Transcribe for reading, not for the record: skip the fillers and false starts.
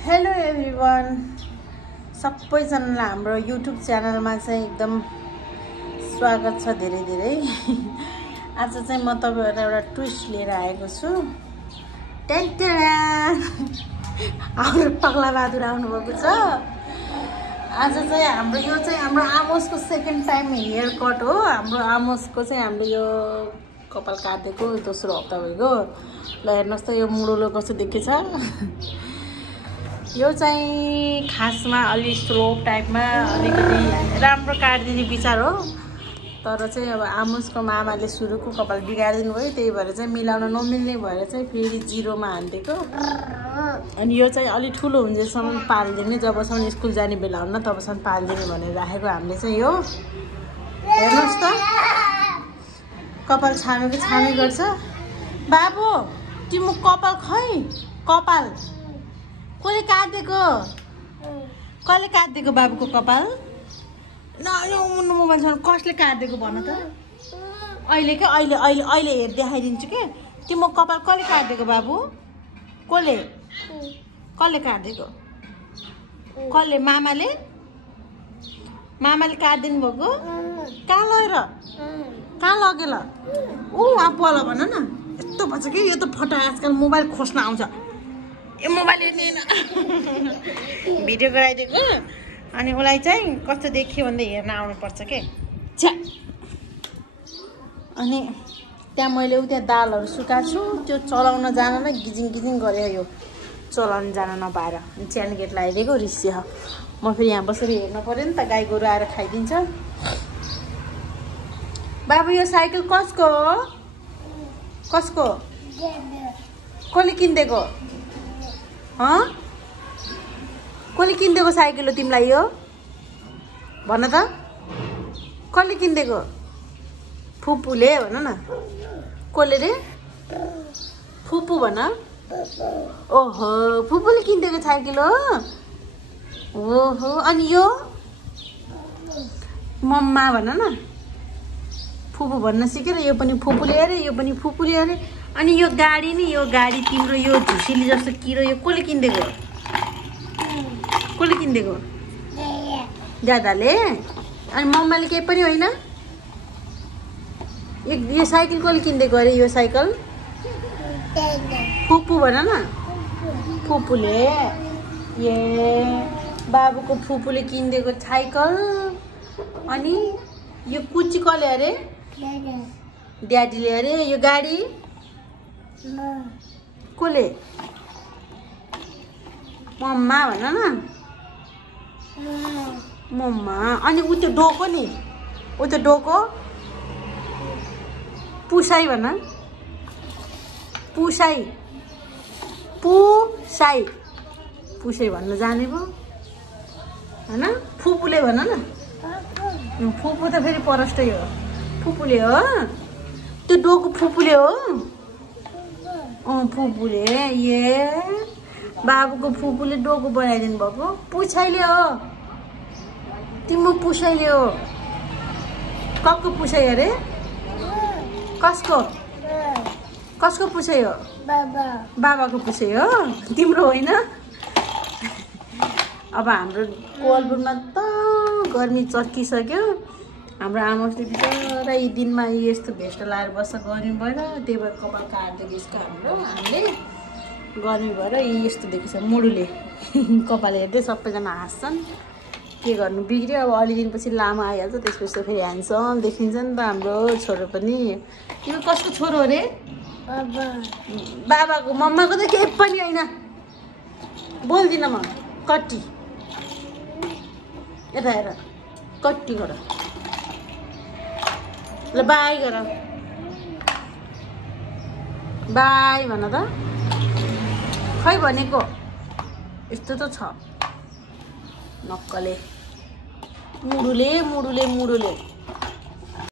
Hello everyone, सबैजनालाई हाम्रो YouTube च्यानलमा चाहिँ एकदम स्वागत छ। धेरै धेरै आज चाहिँ म तपाईहरुलाई एउटा ट्विस्ट लिएर आएको छु। हाम्रो पगला बहादुर आउनु भएको छ। आज चाहिँ हाम्रो आमोसको सेकेन्ड टाइम हेयर कट हो। हाम्रो आमोसको चाहिँ हामीले यो कपाल काटेको दोस्रो हप्ता भएको। ल हेर्नुहोस् त यो मुडुलो कस्तो देखेछ। यो चाहिँ खासमा अलि स्लोप टाइपमा अलिकति राम्रो काटिदिने विचार हो, तर चाहिँ अब आमुसको मामाले सुरुको कपाल बिगारिदिनु भयो, त्यही भएर चाहिँ मिलाउन नमिल्ने भएर चाहिँ फेरि जिरोमा हान्दिएको। अनि यो चाहिँ अलि ठुलो हुन्जेसम्म पाल्दिने, जबसम्म स्कुल जाने बेला हुन्न तबसम्म पाल्दिने भनेर राखेको हामीले चाहिँ। यो हेर्नुहोस् त कपाल छामेको छामे गर्छ। बाबु तिम्रो कपाल खै, कपाल कसले काटेको? कसले काटेको बाबुको कपाल? न मुन्नु मोबाइलसँग कसले काटेको भन त? अहिले के अहिले अहिले अहिले हेर देखाइदिन्छु के। तिम्रो कपाल कसले काटेको बाबु? कसले कसले काटेको? कसले? मामाले मामाले काटिदिनु भएको? कहाँ लगेर? कहाँ लगेल? आप्पल भन न। यस्तो भन्छ कि यो त फटा आजकल मोबाइल खोज्न आउँछ। ए मोबाइल हेर्ने भिडियो गराइदिएको। अनि उसलाई चाहिँ कस्तो देखियो भन्दै हेर्न आउनुपर्छ के। छ्या। अनि त्यहाँ मैले त्यहाँ दालहरू सुकाएको छु, त्यो चलाउन जान नै गिजिङ गिजिङ गऱ्यो। यो चलाउन जान नपाएर च्यान गेट लगाइदिएको रिसियो। म फेरि यहाँ बसेर हेर्न पऱ्यो नि त, गाई गोरु आएर खाइदिन्छ। बाबु यो साइकल कसको हो? कसको? कसले किनिदिएको? कसले किनिदिएको साइकल हो तिमीलाई यो? भन त कसले किनिदिएको? फुपूले भन न। कसले रे? फुपू भन। ओहो फुपूले किनिदिएको साइकल हो। ओहो अनि यो मम्मा भन न। फुपू भन्न सिकेर यो पनि फुपूले अरे, यो पनि फुपूले अरे। अनि यो गाडी नि, यो गाडी तिम्रो यो झुसिली जस्तो किरो यो कसले किनिदिएको? कसले किनिदिएको? दादाले। अनि मम्माले केही पनि होइन? यो साइकल कसले किनिदिएको अरे? यो साइकल फुपू भन न। फुपूले। ए बाबुको फुपूले किनिदिएको साइकल। अनि यो कुची कसले अरे? ड्याडीले अरे। यो गाडी कसले? मम्मा भन न। मम्मा। अनि उ त्यो डोको नि, उ त्यो डोको पुसाई भन। पुसाई पुसाई पुसाई भन्न जाने भयो होइन? फुपूले भन न। फुपू त फेरि परष्टै हो। फुपूले हो त्यो डोको, फुपूले हो। फुपूले। ए बाबुको फुपूले डोको बनाइदिनु भएको। पुछाइले हो तिम्रो, पुछाइले हो। कसको पुछाइ अरे? कसको? कसको पुछाइ हो? बाबाको पुछाइ हो, तिम्रो होइन। अब हाम्रो कोलबुरमा त गर्मी चर्किसक्यो। हाम्रो आमाले बिचरा यी दिनमा यस्तो भेस्ट लाएर बस्छ गर्मी भएर, त्यही भएर कपाल काटिदिएको यसको हामीले गर्मी भएर यस्तो देखेछ मुडुले। कपाल हेर्दै सबैजना हाँस्छन्। के गर्नु बिग्रियो। अब अलि दिनपछि लामा आइहाल्छ, त्यसपछि त फेरि ह्यान्डसम देखिन्छ नि त हाम्रो छोरो पनि। यो कसको छोरो अरे? बाबाको। मम्माको त केही पनि होइन। बोल्दिनँ म। कट्टी यता हेर, कट्टी गर। ल बाई गर, बाई भन त। खै भनेको यस्तो त छ नक्कले। मुडुले मुडुले मुडुले।